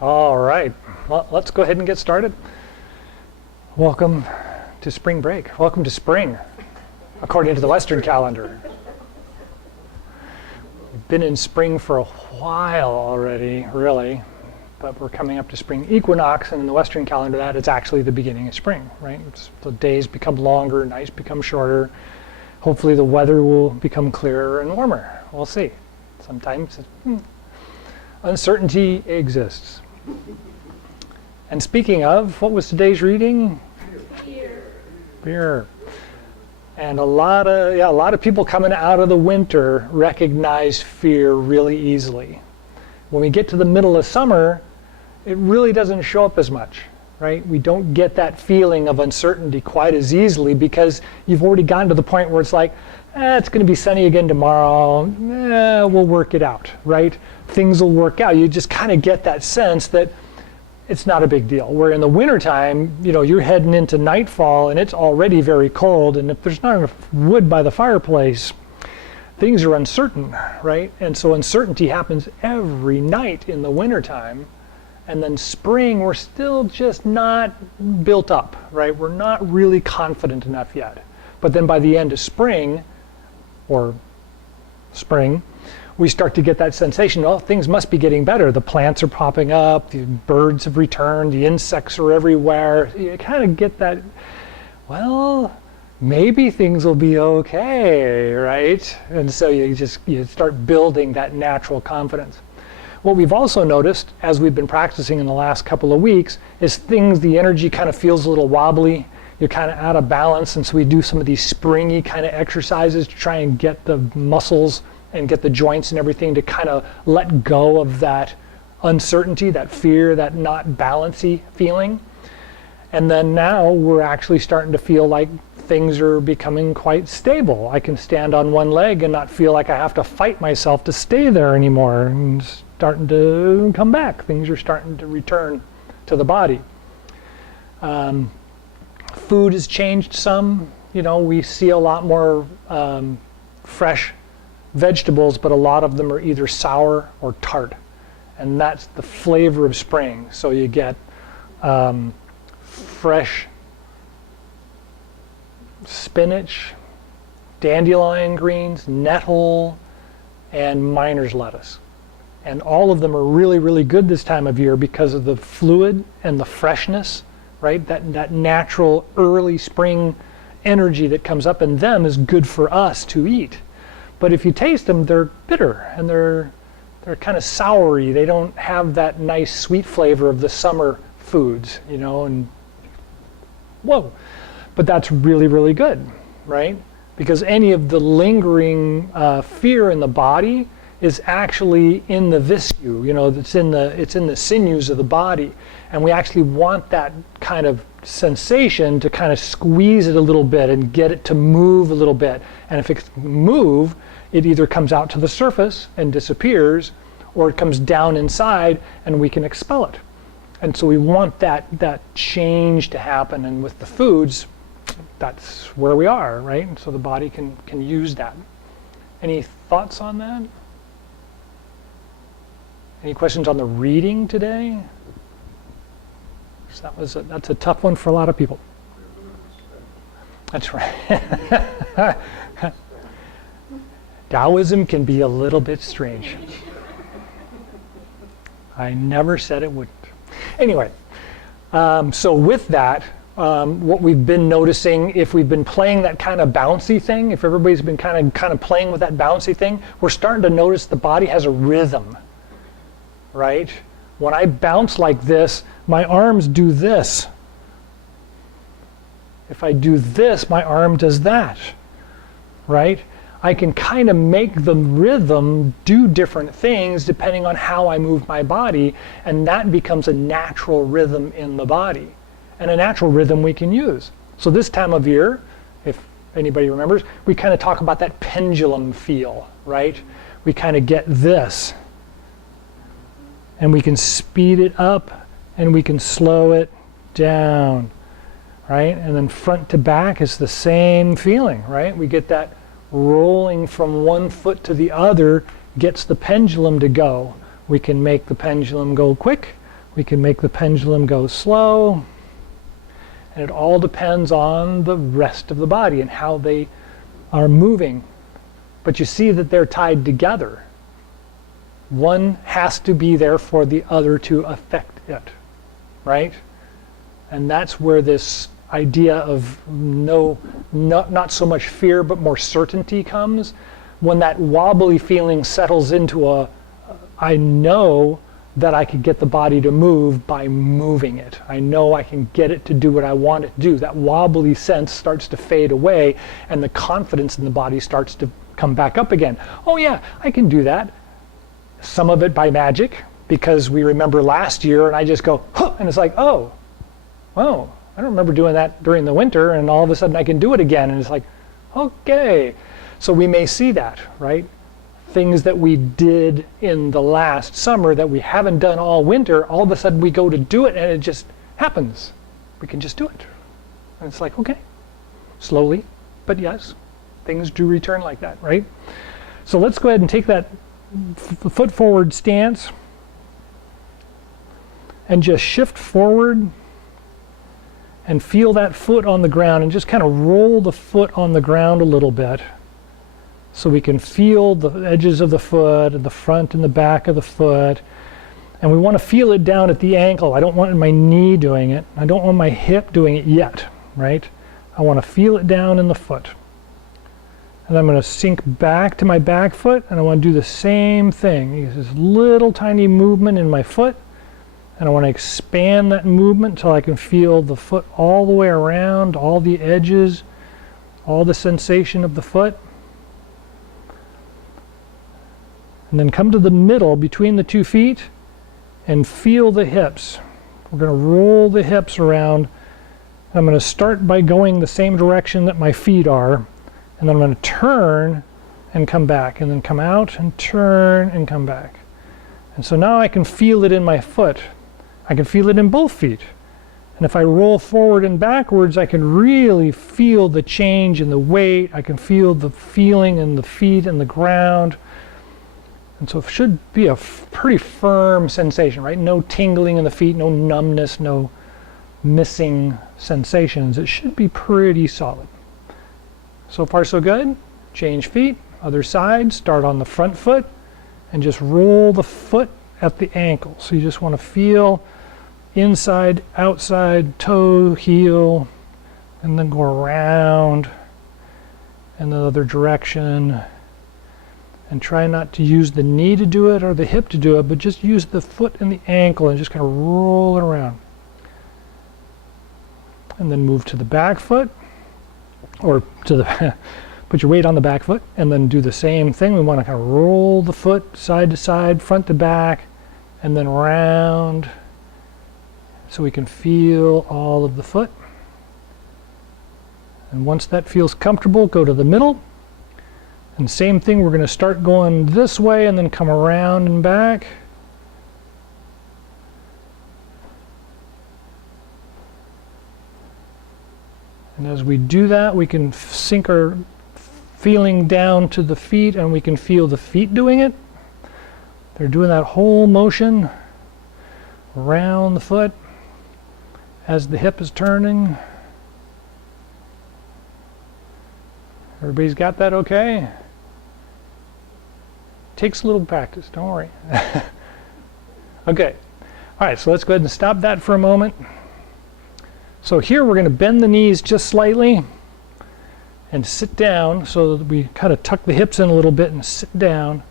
All right, well, let's go ahead and get started. Welcome to spring break. Welcome to spring, according to the Western calendar. We've been in spring for a while already, really, but we're coming up to spring equinox, and in the Western calendar, that is actually the beginning of spring, right? The days become longer, nights become shorter. Hopefully the weather will become clearer and warmer. We'll see. Sometimes uncertainty exists. And speaking of, what was today's reading? Fear. And a lot of people coming out of the winter recognize fear really easily. When we get to the middle of summer, it really doesn't show up as much, right? We don't get that feeling of uncertainty quite as easily because you've already gotten to the point where it's like, it's going to be sunny again tomorrow. We'll work it out, right? Things will work out. You just kind of get that sense that it's not a big deal. Where in the wintertime, you're heading into nightfall and it's already very cold, and if there's not enough wood by the fireplace, things are uncertain, right? And so uncertainty happens every night in the wintertime. And then spring, we're still just not built up, right? We're not really confident enough yet. But then by the end of spring, we start to get that sensation, oh, things must be getting better. The plants are popping up, the birds have returned, the insects are everywhere. You kind of get that, well, maybe things will be okay, right? And so you start building that natural confidence. What we've also noticed as we've been practicing in the last couple of weeks is the energy kind of feels a little wobbly. You're kind of out of balance, and so we do some of these springy kind of exercises to try and get the muscles and get the joints and everything to kind of let go of that uncertainty, that fear, that not balancy feeling. And then now we're actually starting to feel like things are becoming quite stable. I can stand on one leg and not feel like I have to fight myself to stay there anymore. And starting to come back. Things are starting to return to the body. Food has changed some. We see a lot more fresh vegetables, but a lot of them are either sour or tart. And that's the flavor of spring. So you get fresh spinach, dandelion greens, nettle, and miner's lettuce. And all of them are really, really good this time of year because of the fluid and the freshness, right? That natural early spring energy that comes up in them is good for us to eat. But if you taste them, they're bitter and they're kind of soury. They don't have that nice sweet flavor of the summer foods, and whoa. But that's really, really good, right? Because any of the lingering fear in the body is actually in the viscue, it's in the sinews of the body. And we actually want that kind of sensation to kind of squeeze it a little bit and get it to move a little bit. And if it move, it either comes out to the surface and disappears, or it comes down inside and we can expel it. And so we want that change to happen. And with the foods, that's where we are, right? And so the body can use that. Any thoughts on that? Any questions on the reading today? That's a tough one for a lot of people. That's right. Taoism can be a little bit strange. I never said it wouldn't. Anyway, so with that, what we've been noticing, if we've been playing that kind of bouncy thing, if everybody's been kind of playing with that bouncy thing, we're starting to notice the body has a rhythm, right? When I bounce like this, my arms do this. If I do this, my arm does that, right? I can kind of make the rhythm do different things depending on how I move my body, and that becomes a natural rhythm in the body, and a natural rhythm we can use. So this time of year, if anybody remembers, we kind of talk about that pendulum feel, right? We kind of get this, and we can speed it up, and we can slow it down, right? And then front to back is the same feeling, right? We get that rolling from one foot to the other gets the pendulum to go. We can make the pendulum go quick. We can make the pendulum go slow. And it all depends on the rest of the body and how they are moving. But you see that they're tied together. One has to be there for the other to affect it, right? And that's where this idea of not so much fear but more certainty comes. When that wobbly feeling settles into I know that I could get the body to move by moving it. I know I can get it to do what I want it to do. That wobbly sense starts to fade away, and the confidence in the body starts to come back up again. Oh yeah, I can do that. Some of it by magic, because we remember last year and I just go, huh, and it's like, oh, whoa, I don't remember doing that during the winter, and all of a sudden I can do it again, and it's like, okay. So we may see that, right? Things that we did in the last summer that we haven't done all winter, all of a sudden we go to do it and it just happens. We can just do it. And it's like, okay, slowly, but yes, things do return like that, right? So let's go ahead and take that foot forward stance and just shift forward and feel that foot on the ground, and just kind of roll the foot on the ground a little bit so we can feel the edges of the foot and the front and the back of the foot. And we want to feel it down at the ankle. I don't want my knee doing it. I don't want my hip doing it yet, right? I want to feel it down in the foot. And I'm going to sink back to my back foot, and I want to do the same thing. Use this little tiny movement in my foot, and I want to expand that movement until I can feel the foot all the way around, all the edges, all the sensation of the foot. And then come to the middle between the 2 feet and feel the hips. We're going to roll the hips around. I'm going to start by going the same direction that my feet are, and then I'm going to turn and come back, and then come out and turn and come back. And so now I can feel it in my foot. I can feel it in both feet. And if I roll forward and backwards, I can really feel the change in the weight. I can feel the feeling in the feet and the ground. And so it should be a pretty firm sensation, right? No tingling in the feet, no numbness, no missing sensations. It should be pretty solid. So far so good. Change feet, other side, start on the front foot, and just roll the foot at the ankle. So you just want to feel inside, outside, toe, heel, and then go around in the other direction. And try not to use the knee to do it or the hip to do it, but just use the foot and the ankle and just kind of roll it around. And then move to the back foot, or to the put your weight on the back foot, and then do the same thing. We want to kind of roll the foot side to side, front to back, and then round, so we can feel all of the foot. And once that feels comfortable, go to the middle. And same thing, we're going to start going this way and then come around and back. And as we do that, we can sink our feeling down to the feet, and we can feel the feet doing it. They're doing that whole motion around the foot as the hip is turning. Everybody's got that okay? Takes a little practice, don't worry. Okay, all right, so let's go ahead and stop that for a moment. So here we're going to bend the knees just slightly and sit down, so that we kind of tuck the hips in a little bit and sit down.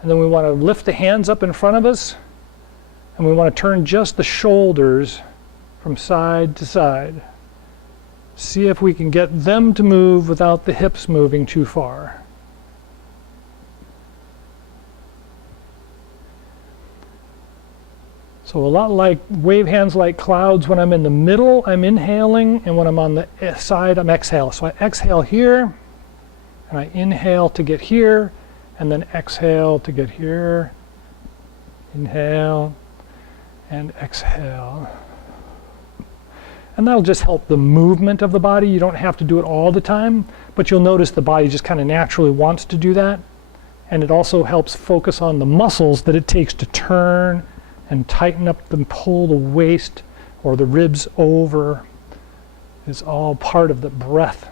And then we want to lift the hands up in front of us, and we want to turn just the shoulders from side to side. See if we can get them to move without the hips moving too far. So a lot like wave hands like clouds. When I'm in the middle, I'm inhaling, and when I'm on the side, I'm exhaling. So I exhale here, and I inhale to get here, and then exhale to get here. Inhale and exhale. And that'll just help the movement of the body. You don't have to do it all the time, but you'll notice the body just kind of naturally wants to do that. And it also helps focus on the muscles that it takes to turn and tighten up and pull the waist or the ribs over. Is all part of the breath.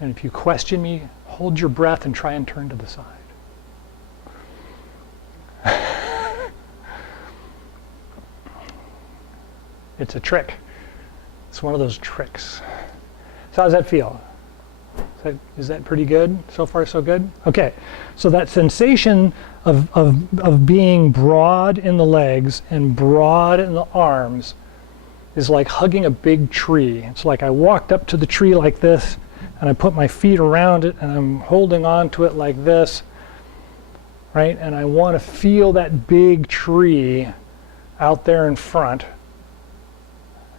And if you question me, hold your breath and try and turn to the side. It's a trick. It's one of those tricks. So how does that feel? Is that pretty good? So far, so good? Okay, so that sensation of being broad in the legs and broad in the arms is like hugging a big tree. It's like I walked up to the tree like this, and I put my feet around it, and I'm holding on to it like this, right? And I want to feel that big tree out there in front,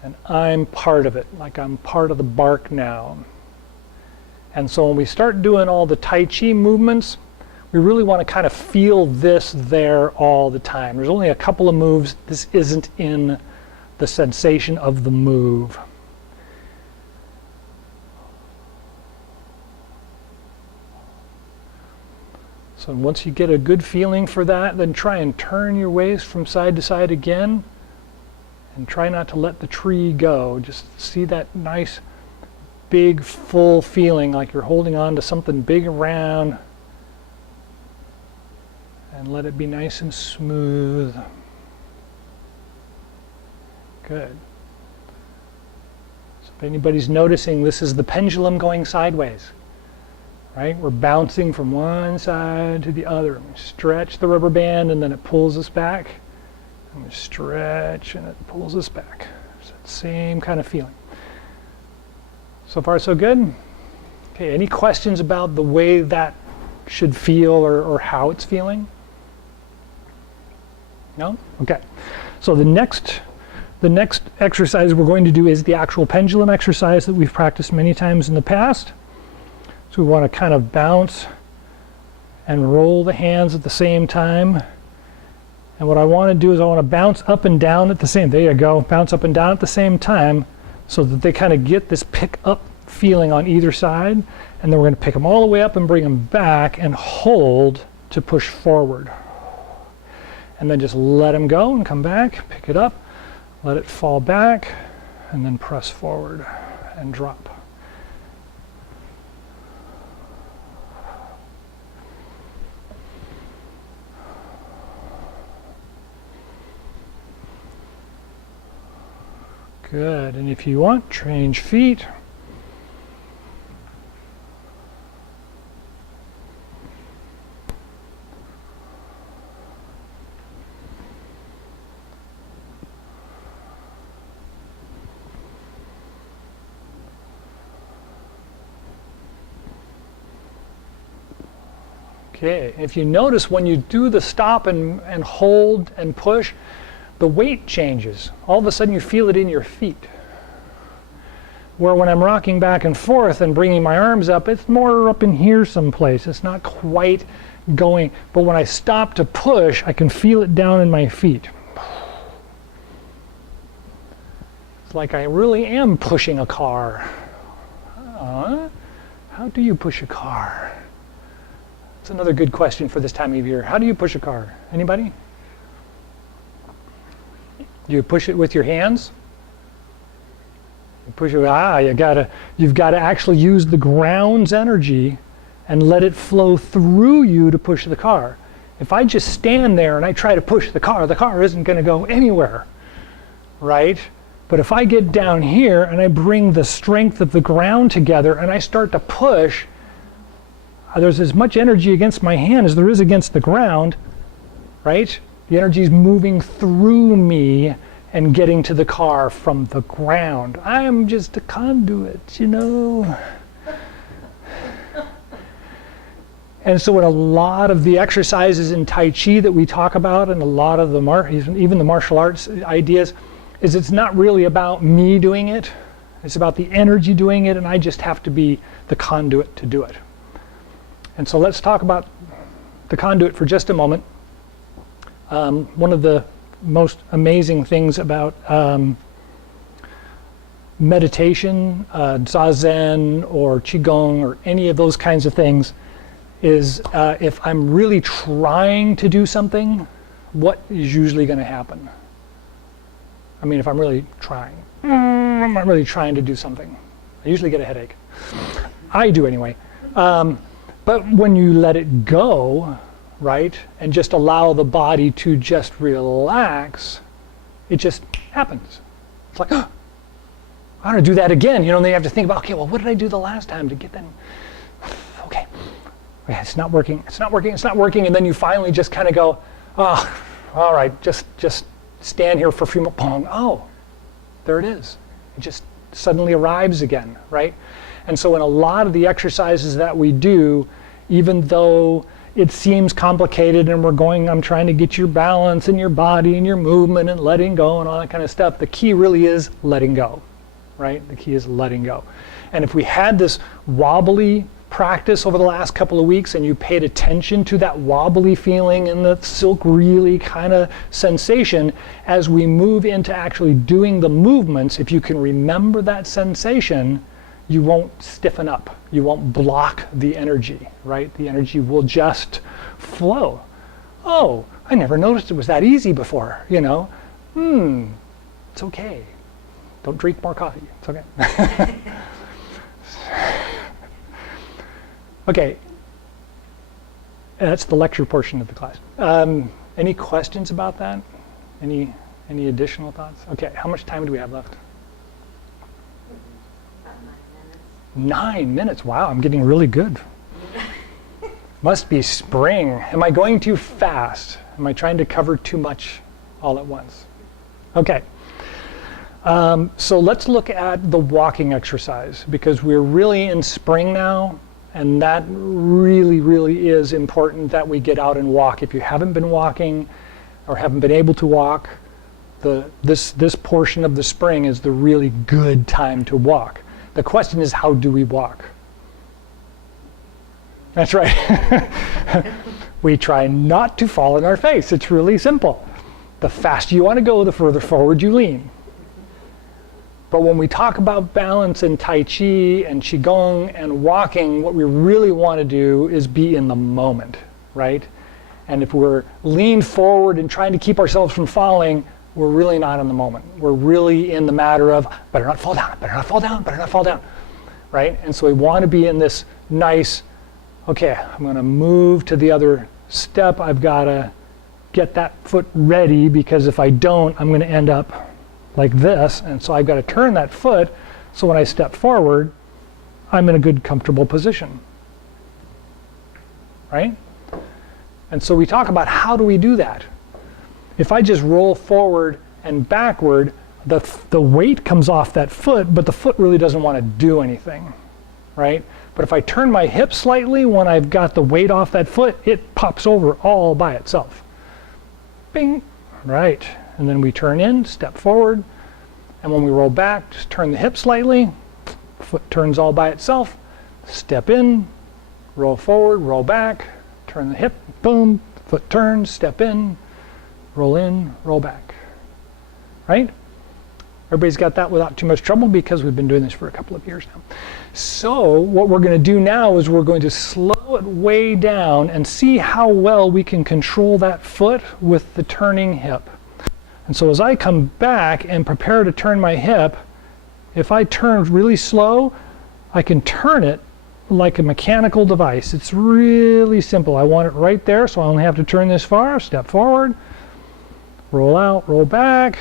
and I'm part of it, like I'm part of the bark now. And so when we start doing all the Tai Chi movements, we really want to kind of feel this there all the time. There's only a couple of moves. This isn't in the sensation of the move. So once you get a good feeling for that, then try and turn your waist from side to side again, and try not to let the tree go. Just see that nice, big, full feeling like you're holding on to something big and round, and let it be nice and smooth. Good. So if anybody's noticing, this is the pendulum going sideways, right? We're bouncing from one side to the other. We stretch the rubber band, and then it pulls us back. And we stretch, and it pulls us back. It's that same kind of feeling. So far, so good? Okay, any questions about the way that should feel or how it's feeling? No? Okay. So the next exercise we're going to do is the actual pendulum exercise that we've practiced many times in the past. So we want to kind of bounce and roll the hands at the same time. And what I want to do is I want to bounce up and down at the same, there you go, bounce up and down at the same time, so that they kind of get this pick up feeling on either side. And then we're going to pick them all the way up and bring them back and hold to push forward. And then just let them go and come back, pick it up, let it fall back, and then press forward and drop. Good, and if you want, change feet. Okay, if you notice when you do the stop and hold and push, the weight changes. All of a sudden you feel it in your feet. Where when I'm rocking back and forth and bringing my arms up, it's more up in here someplace. It's not quite going. But when I stop to push, I can feel it down in my feet. It's like I really am pushing a car. How do you push a car? That's another good question for this time of year. How do you push a car? Anybody? Do you push it with your hands? You push it, you've got to actually use the ground's energy and let it flow through you to push the car. If I just stand there and I try to push the car isn't going to go anywhere, right? But if I get down here and I bring the strength of the ground together and I start to push, there's as much energy against my hand as there is against the ground, right? The energy is moving through me and getting to the car from the ground. I am just a conduit, you know. And so in a lot of the exercises in Tai Chi that we talk about, and a lot of even the martial arts ideas, is it's not really about me doing it. It's about the energy doing it, and I just have to be the conduit to do it. And so let's talk about the conduit for just a moment. One of the most amazing things about meditation, Zazen or Qigong or any of those kinds of things is if I'm really trying to do something, what is usually going to happen? I mean, if I'm really trying, I'm not really trying to do something. I usually get a headache. I do anyway. But when you let it go, right, and just allow the body to just relax, it just happens. It's like, oh, I want to do that again. You know, and then you have to think about, okay, well, what did I do the last time to get them? Okay, it's not working, it's not working, it's not working. And then you finally just kind of go, oh, all right, just stand here for a few more, pong. Oh, there it is. It just suddenly arrives again, right? And so in a lot of the exercises that we do, even though it seems complicated and I'm trying to get your balance and your body and your movement and letting go and all that kind of stuff, the key really is letting go, right? The key is letting go. And if we had this wobbly practice over the last couple of weeks and you paid attention to that wobbly feeling and the silk really kind of sensation, as we move into actually doing the movements, if you can remember that sensation, you won't stiffen up. You won't block the energy, right? The energy will just flow. Oh, I never noticed it was that easy before, you know. It's okay. Don't drink more coffee. It's okay. Okay. That's the lecture portion of the class. Any questions about that? Any additional thoughts? Okay, how much time do we have left? 9 minutes. Wow, I'm getting really good. Must be spring. Am I going too fast? Am I trying to cover too much all at once? Okay. So let's look at the walking exercise, because we're really in spring now, and that really, really is important that we get out and walk. If you haven't been walking or haven't been able to walk, this portion of the spring is the really good time to walk. The question is, how do we walk? That's right. We try not to fall on our face. It's really simple. The faster you want to go, the further forward you lean. But when we talk about balance in Tai Chi and Qigong and walking, what we really want to do is be in the moment, right? And if we're leaned forward and trying to keep ourselves from falling, we're really not in the moment. We're really in the matter of, better not fall down, better not fall down, better not fall down, right? And so we want to be in this nice, okay, I'm going to move to the other step. I've got to get that foot ready, because if I don't, I'm going to end up like this. And so I've got to turn that foot so when I step forward, I'm in a good, comfortable position, right? And so we talk about, how do we do that? If I just roll forward and backward, the weight comes off that foot, but the foot really doesn't want to do anything, right? But if I turn my hip slightly when I've got the weight off that foot, it pops over all by itself. Bing, right. And then we turn in, step forward, and when we roll back, just turn the hip slightly, foot turns all by itself, step in, roll forward, roll back, turn the hip, boom, foot turns, step in, roll back, right? Everybody's got that without too much trouble, because we've been doing this for a couple of years now. So what we're going to do now is we're going to slow it way down and see how well we can control that foot with the turning hip. And so as I come back and prepare to turn my hip, if I turn really slow, I can turn it like a mechanical device. It's really simple. I want it right there, so I only have to turn this far, step forward, roll out, roll back.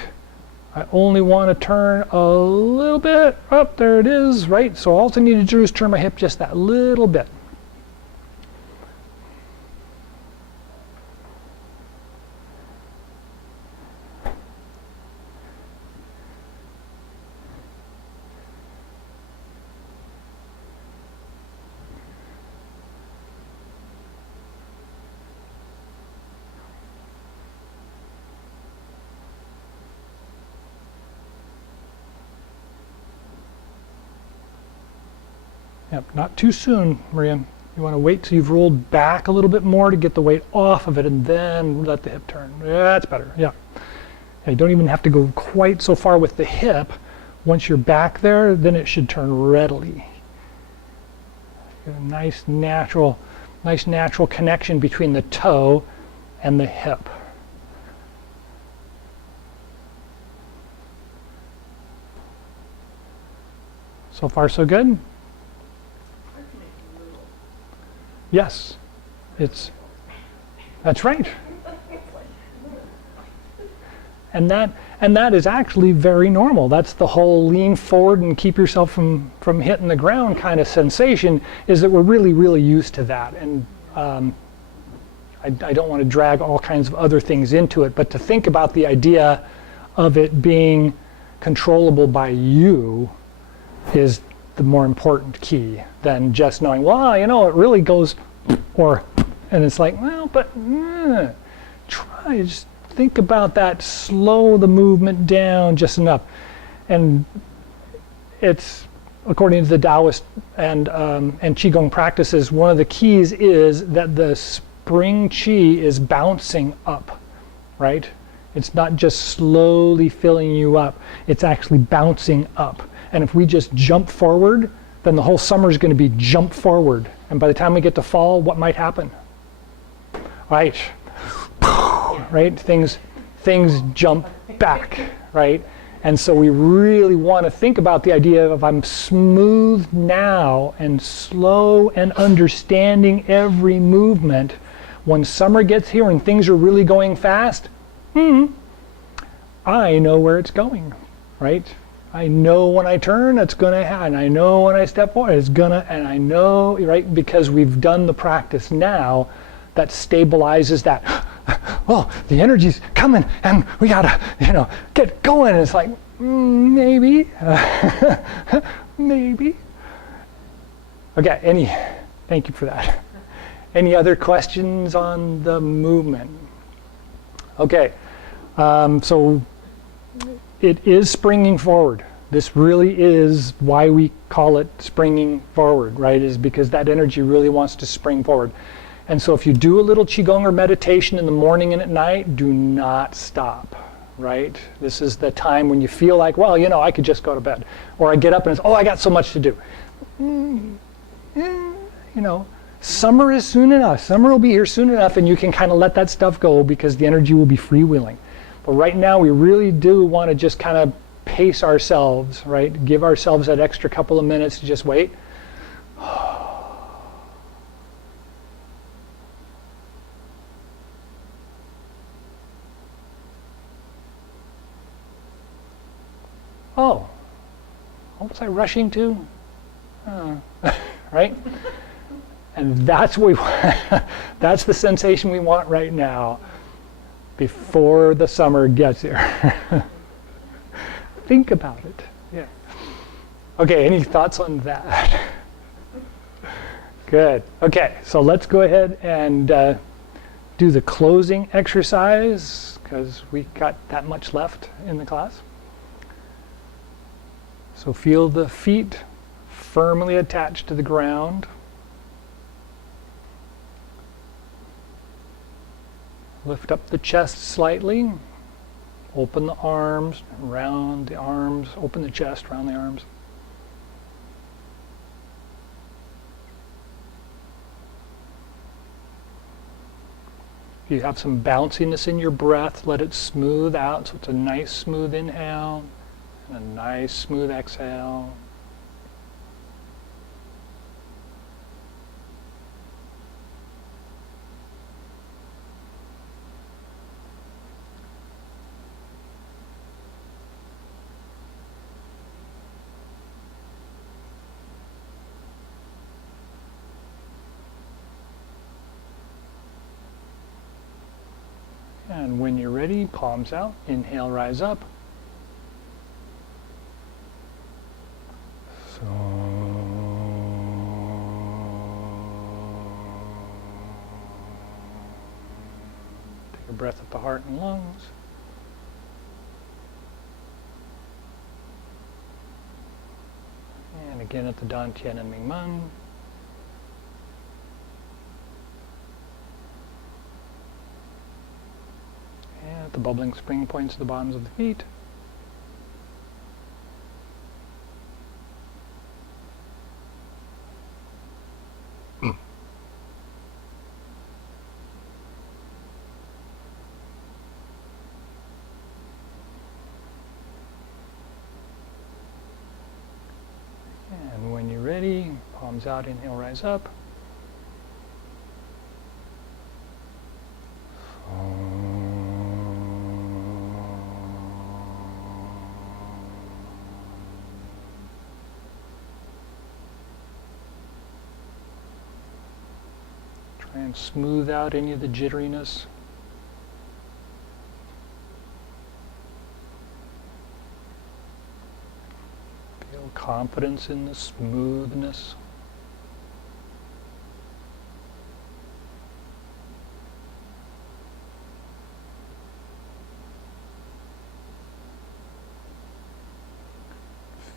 I only want to turn a little bit. Oh, there it is, right? So all I need to do is turn my hip just that little bit. Yep, not too soon, Maria. You want to wait till you've rolled back a little bit more to get the weight off of it, and then let the hip turn. Yeah, that's better, yeah. You don't even have to go quite so far with the hip. Once you're back there, then it should turn readily. A nice natural connection between the toe and the hip. So far, so good? Yes, that's right. And that is actually very normal. That's the whole lean forward and keep yourself from hitting the ground kind of sensation, is that we're really, really used to that. And I don't want to drag all kinds of other things into it, but to think about the idea of it being controllable by you is the more important key than just knowing, well, you know, it really goes, and it's like, well, but try, just think about that, slow the movement down just enough. And it's, according to the Taoist and Qigong practices, one of the keys is that the spring Qi is bouncing up, right? It's not just slowly filling you up, it's actually bouncing up. And if we just jump forward, then the whole summer is going to be jump forward. And by the time we get to fall, what might happen? Right? Right? Things jump back, right? And so we really want to think about the idea of I'm smooth now and slow and understanding every movement. When summer gets here and things are really going fast, I know where it's going, right? I know when I turn, it's going to happen. I know when I step forward, it's going to, and I know, right? Because we've done the practice now that stabilizes that. Oh, the energy's coming and we got to, get going. It's like, maybe, maybe. Okay, thank you for that. Any other questions on the movement? Okay, so it is springing forward. This really is why we call it springing forward, right? Is because that energy really wants to spring forward. And so if you do a little Qigong or meditation in the morning and at night, do not stop, right? This is the time when you feel like, well, I could just go to bed. Or I get up and it's, I got so much to do. Summer is soon enough. Summer will be here soon enough, and you can kind of let that stuff go because the energy will be freewheeling. But right now, we really do want to just kind of pace ourselves, right? Give ourselves that extra couple of minutes to just wait. Oh, what was I rushing to? Right? And that's what that's the sensation we want right now, before the summer gets here. Think about it. Yeah. Okay, any thoughts on that? Good. Okay, so let's go ahead and do the closing exercise, because we got that much left in the class. So feel the feet firmly attached to the ground. Lift up the chest slightly. Open the arms, round the arms, open the chest, round the arms. If you have some bounciness in your breath, let it smooth out, so it's a nice smooth inhale and a nice smooth exhale. And when you're ready, palms out, inhale, rise up. So, take a breath at the heart and lungs. And again at the Dan Tian and Ming Men. And at the bubbling spring points at the bottoms of the feet. ready, palms out, inhale, rise up. Try and smooth out any of the jitteriness. Feel confidence in the smoothness.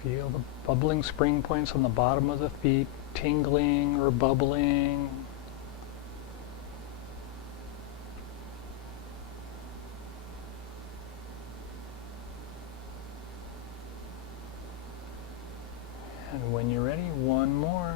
Feel the bubbling spring points on the bottom of the feet, tingling or bubbling. And when you're ready, one more.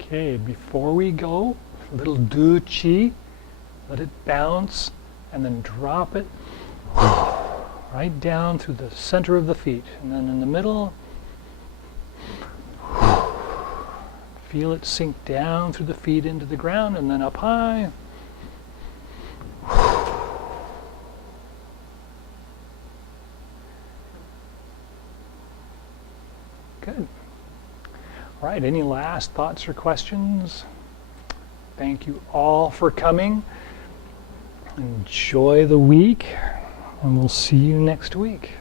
Okay, before we go, a little do chi, let it bounce, and then drop it right down through the center of the feet. And then in the middle, feel it sink down through the feet into the ground, and then up high. Good. All right, any last thoughts or questions? Thank you all for coming. Enjoy the week, and we'll see you next week.